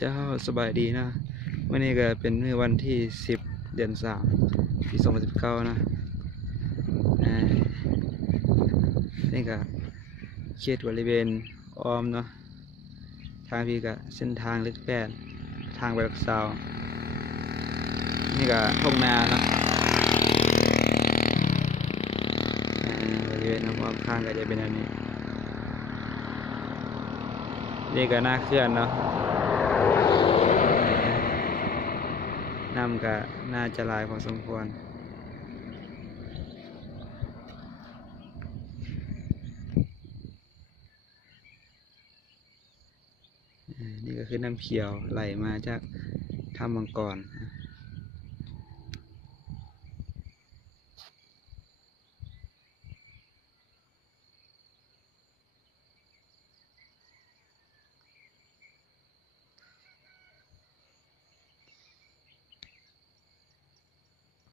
เจ้าสบายดีนะวันนี้ก็เป็นวันที่10เดือน3ปี2019นะอ่านี่ก็เขตบริเวณอ้อมเนาะทางพี่ก็เส้นทางเล็กแปดทางไปลักซาวนี่ก็ทุ่งนาเนาะบริเวณอ้อมข้างก็จะเป็นอันนี้นี่ก็หน้าเคลื่อนเนาะน้ำก็น่าจะหลายพอสมควรนี่ก็คือน้ำเขียวไหลมาจากถ้ำมังกร